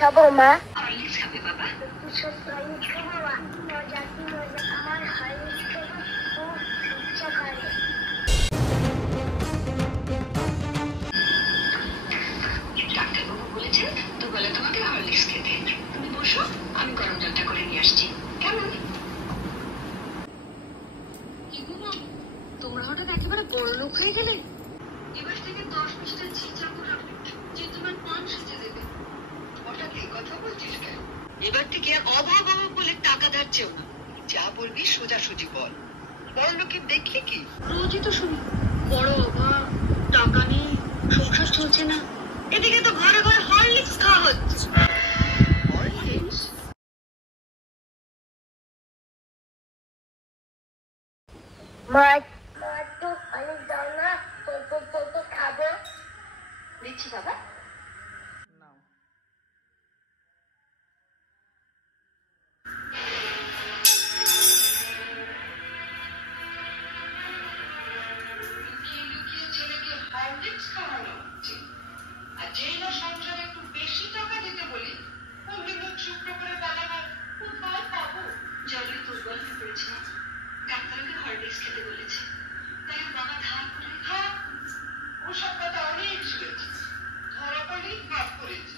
খাবো মা। হরলিক্স খাবে বাবা? হরলিক্স খাবো বাবা। মজা কি মজা, আমার হরলিক্স খেতে খুব ইচ্ছা করে। ডাক্তারবাবু বলেছেন দুবেলা তোমাকে হরলিক্স খেতে। তুমি বসো, আমি গরম জলটা করে নিয়ে আসছি। কেমন? তোমরা হঠাৎ একেবারে বড় লোক হয়ে গেলে। এবার থেকে 10 পয়সা চিন্তা করাবে যে তোমার পান সেজে দেবে। হঠাৎ এই কথা বলছিস কেন? এবার থেকে অভাব অভাব বলে টাকা ধার চেও না, যা বলবি সোজাসুজি বল। বড় লোকের দেখলি কি রোজই তো শুনি বড় অভাব, টাকা নেই, সংসার চলছে না। এদিকে তো ঘরে ঘরে হরলিক্স খাওয়া হচ্ছে। হরলিক্স? মা তো হরলিক্স দাও না, তো খাবো। দিচ্ছি বাবা। ছেলেকে হরলিক্স খাওয়ানো হচ্ছে, আর যেই না সংসারে একটু বেশি টাকা দিতে বলি অমনি মুখ শুকনো করে বলে না কোথায় পাবো। জলে দুর্বল হয়ে পড়েছিলাম, ডাক্তারকে হরলিক্স খেতে বলেছে, তাই ওর বাবা ধার করে খা। ওসব কথা অনেক শুনেছি, ধরা পড়লেই ভাব করেছি।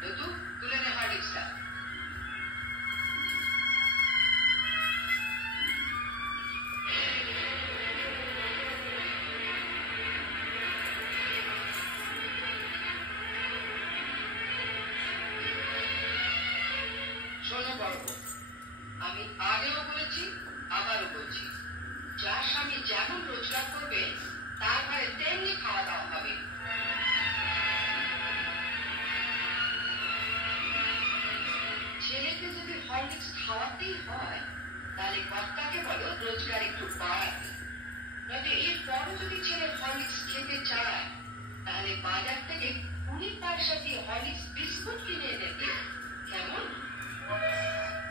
দুধু তুলে নে হরলিক্সটা। শোনো বড়, আমি আগেও বলেছি আবারও বলছি, যার স্বামী যেমন রোজগার করবে তার ঘরে তেমনি খাওয়া দাওয়া হবে। ছেলেকে যদি হরলিক্স খাওয়াতেই হয় তাহলে কর্তাকে বলো রোজগার একটু বাড়াতে। নয়তো এরপরও যদি ছেলে হরলিক্স খেতে চায় তাহলে বাজার থেকে 20 পয়সা দিয়ে হরলিক্স বিস্কুট কিনে এনে দিও। কেমন?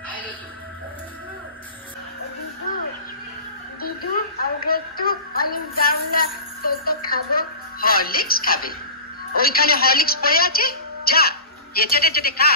আইলো তো। দিদু আমাকে একটু হরলিক্স দাও না, তো খাবো। হরলিক্স খাবে? ওইখানে হরলিক্স পড়ে আছে, যা যে চেটে চেটে খা।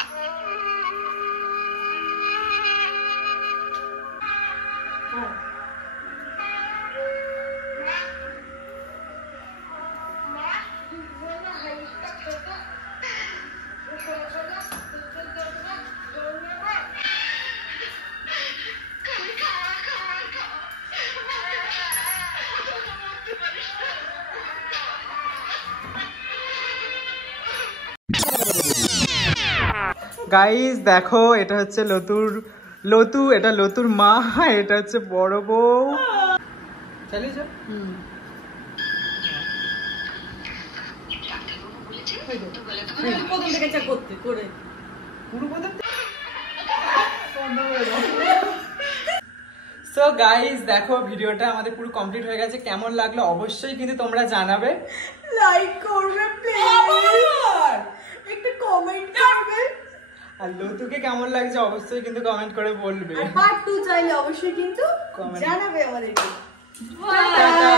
গাইস দেখো, এটা হচ্ছে লতু, এটা লতুর মা, এটা হচ্ছে বড় বউ। চালিয়ে যাও। ডাক্তারবাবু বলেছেন দুবেলা তোমাকে প্রথম থেকে চেক করতে করে পুরো প্রথম। সো গাইস দেখো, ভিডিওটা আমাদের পুরো কমপ্লিট হয়ে গেছে। কেমন লাগলো অবশ্যই কিন্তু তোমরা জানাবে। লাইক করবে প্লিজ, একটু কমেন্ট করবে, আর লতুকে কেমন লাগছে অবশ্যই কিন্তু কমেন্ট করে বলবে। আর পার্ট 2 চাইলে অবশ্যই কিন্তু Comment. জানাবে আমাদেরকে। টাটা।